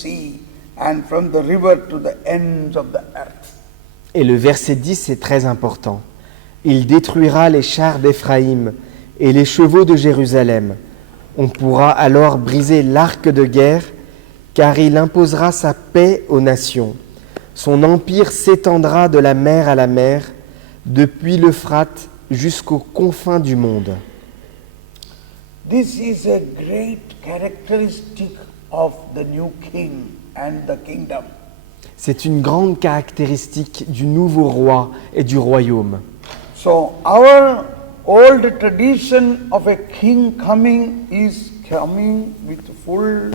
sea and from the river to the ends of the earth. Et le verset 10 est très important. Il détruira les chars d'Éphraïm et les chevaux de Jérusalem. On pourra alors briser l'arc de guerre, car il imposera sa paix aux nations. Son empire s'étendra de la mer à la mer, depuis l'Euphrate jusqu'aux confins du monde. This is a great characteristic of the new king and the kingdom. C'est une grande caractéristique du nouveau roi et du royaume. So our old tradition of a king coming is coming with full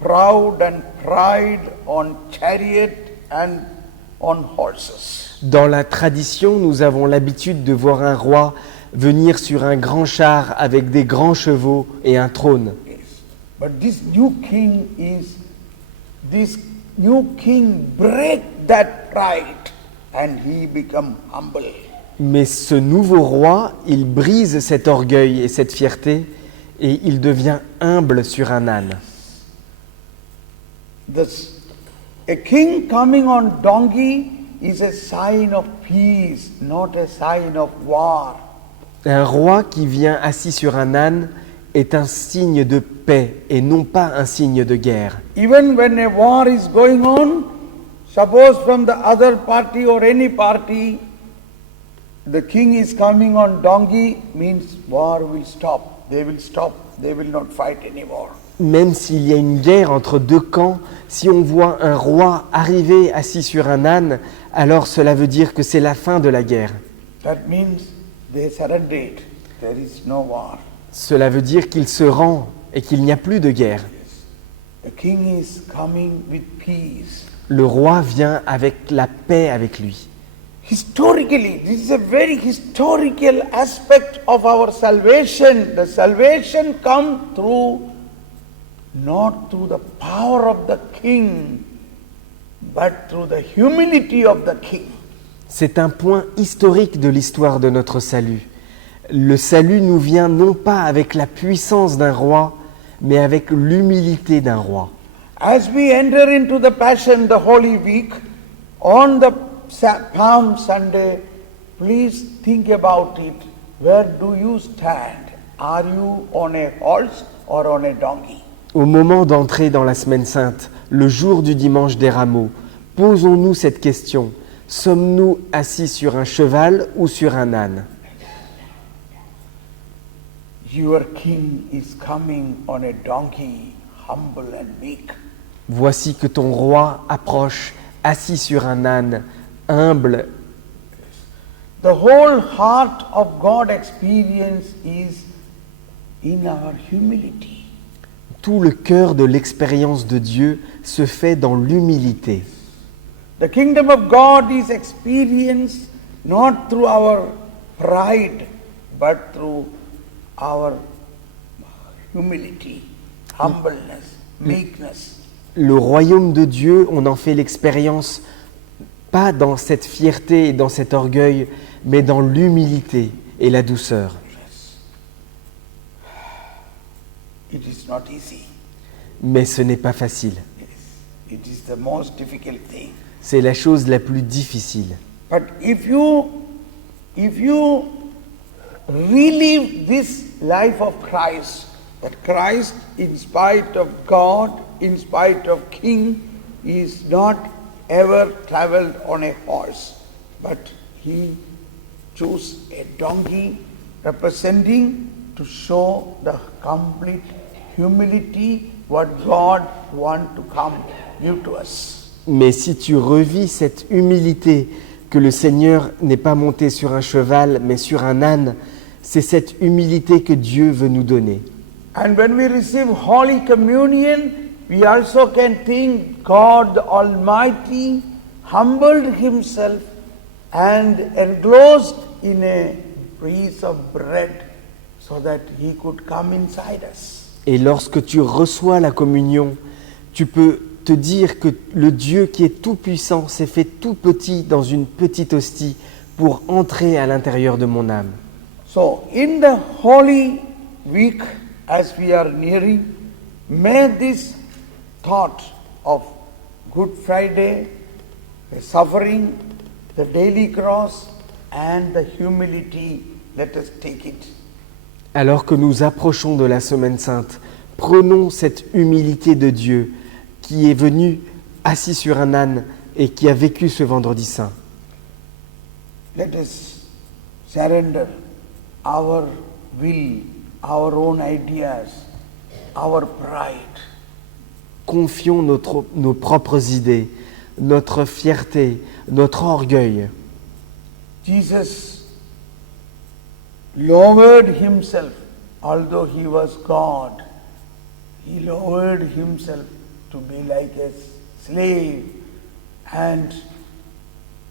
proud and pride on chariot and on horses. Dans la tradition, nous avons l'habitude de voir un roi venir sur un grand char avec des grands chevaux et un trône. Yes. But this new king break that pride and he become humble. Mais ce nouveau roi, il brise cet orgueil et cette fierté et il devient humble sur un âne. A king coming on donkey is a sign of peace, not a sign of war. Un roi qui vient assis sur un âne est un signe de paix et non pas un signe de guerre. Even when a war is going on, suppose from the other party or any party, the king is coming on donkey, means war will stop. They will not fight anymore. Même s'il y a une guerre entre deux camps, si on voit un roi arriver assis sur un âne, alors cela veut dire que c'est la fin de la guerre. That means they surrendered. There is no war. Cela veut dire qu'il se rend et qu'il n'y a plus de guerre. The king is coming with peace. Le roi vient avec la paix avec lui. Historically, this is a very historical aspect of our salvation. The salvation comes not through the power of the king, but through the humility of the king. C'est un point historique de l'histoire de notre salut. Le salut nous vient non pas avec la puissance d'un roi, mais avec l'humilité d'un roi. As we enter into the Passion, the Holy Week, on the Palm Sunday, please think about it. Where do you stand? Are you on a horse or on a donkey? Au moment d'entrer dans la Semaine Sainte, le jour du Dimanche des Rameaux, posons-nous cette question. Sommes-nous assis sur un cheval ou sur un âne? Your king is coming on a donkey, humble and meek. Voici que ton roi approche, assis sur un âne, humble. The whole heart of God experience is in our humility. Tout le cœur de l'expérience de Dieu se fait dans l'humilité. The kingdom of God is experienced not through our pride, but through our humility, humbleness, meekness. Le royaume de Dieu, on en fait l'expérience pas dans cette fierté et dans cet orgueil, mais dans l'humilité et la douceur. It is not easy. Mais ce n'est pas facile. It is the most difficult thing. C'est la chose la plus difficile. But if you relive this life of Christ, that Christ, in spite of God, in spite of King, is not ever traveled on a horse, but he chose a donkey, representing to show the complete humility what God wants to come give to us. Mais si tu revis cette humilité, que le Seigneur n'est pas monté sur un cheval, mais sur un âne, c'est cette humilité que Dieu veut nous donner. And when we receive Holy Communion, we also can think God the Almighty humbled himself and enclosed in a piece of bread so that he could come inside us. Et lorsque tu reçois la communion, tu peux te dire que le Dieu qui est tout-puissant s'est fait tout petit dans une petite hostie pour entrer à l'intérieur de mon âme. So in the Holy Week, as we are nearing, may this thought of Good Friday, the suffering, the daily cross, and the humility, let us take it. Alors que nous approchons de la Semaine Sainte, prenons cette humilité de Dieu qui est venu assis sur un âne et qui a vécu ce vendredi saint. Let us surrender our will, our own ideas, our pride. Confions nos propres idées, notre fierté, notre orgueil. Jesus lowered himself, although he was God. He lowered himself to be like a slave and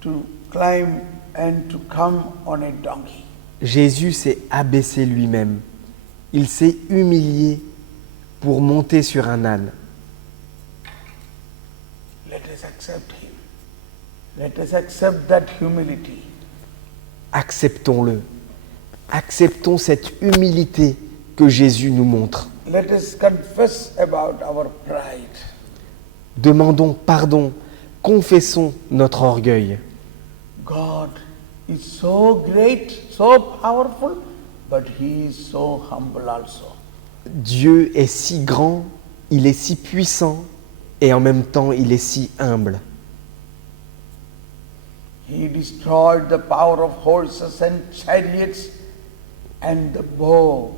to climb and to come on a donkey. Jésus s'est abaissé lui-même. Il s'est humilié pour monter sur un âne. Let us accept him. Let us accept that humility. Acceptons-le. Acceptons cette humilité que Jésus nous montre. Let us confess about our pride. Demandons pardon, confessons notre orgueil. God is so great, so powerful, but he is so humble also. Dieu est si grand, il est si puissant et en même temps il est si humble. He destroyed the power of horses and chariots and the bow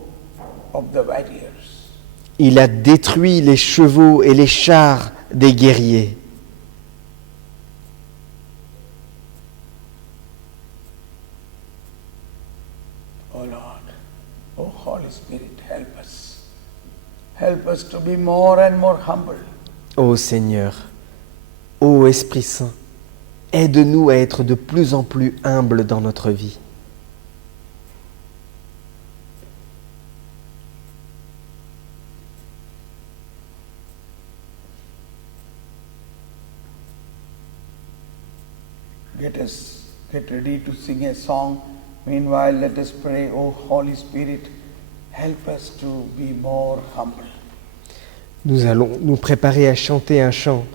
of the warriors. Il a détruit les chevaux et les chars des guerriers. Oh Lord, oh Holy Spirit, help us. Help us to be more and more humble. Ô Seigneur, ô Esprit Saint, aide-nous à être de plus en plus humbles dans notre vie. Get ready to sing a song. Meanwhile, let us pray, oh Holy Spirit, help us to be more humble. Nous allons nous préparer à chanter un chant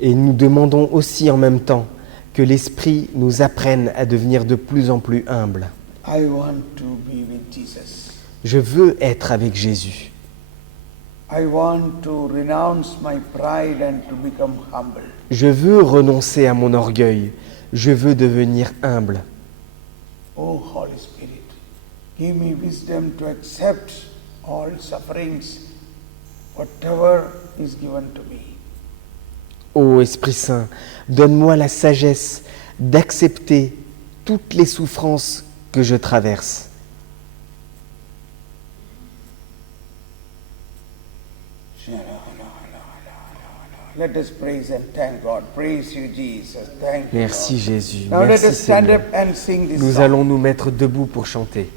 et nous demandons aussi en même temps que l'Esprit nous apprenne à devenir de plus en plus humbles. I want to be with Jesus. Je veux être avec Jésus. I want to renounce my pride and to become humble. Je veux renoncer à mon orgueil. Je veux devenir humble. Oh Holy Spirit, give me wisdom to accept all sufferings, whatever is given to me. Ô Esprit Saint, donne-moi la sagesse d'accepter toutes les souffrances que je traverse. Let us praise and thank God. Praise you, Jesus. Thank you. Merci Lord. Jésus. Now let Merci us stand Seigneur. up and sing this Nous song. allons nous mettre debout pour chanter.